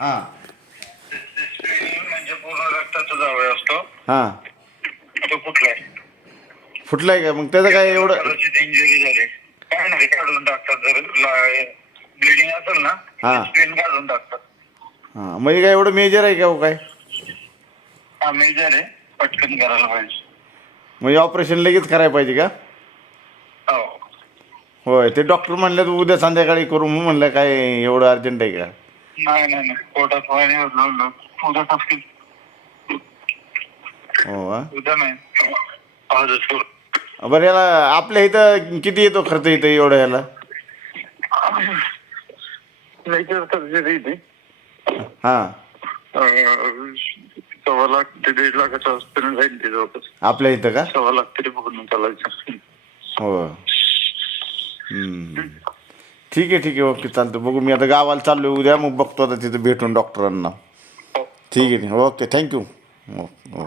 हां म्हणजे पूर्ण रक्ताचा जो अवयव असतो हां तो कुठलाय फुटलाय का? मग त्याचं काय एवढं इंजुरी झाली काय नाही काढून टाकतात. जर ब्लिडिंग असेल ना हां स्क्रीन काढून टाकतात. हां म्हणजे काय एवढं मेजर आहे का हो काय? हा मेजर आहे, पटकन करायला पाहिजे. म्हणजे ऑपरेशन लगेच करायला पाहिजे का? हो होय ते डॉक्टर म्हणले उद्या संध्याकाळी करू म्हणलं. काय एवढं अर्जंट आहे का? नाही नाही नाही पोटात पाणी उद्या नक्की हो का? उद्या नाही आजच करू. बरं याला आपल्या इथं किती येतो खर्च इथं एवढं याला? मेजर सर्जरी ती हां 1.25 ते 1.5 लाखाच्या हॉस्पिटल जाईल ते जवळपास. आपल्या इथं का? 1.25 लाख तरी बघून चालायचं. हो ठीक आहे ओके चालतं. बघू मी आता गावाला चाललो उद्या, मग बघतो आता तिथं भेटून डॉक्टरांना. ठीक आहे ओके थँक्यू. हो हो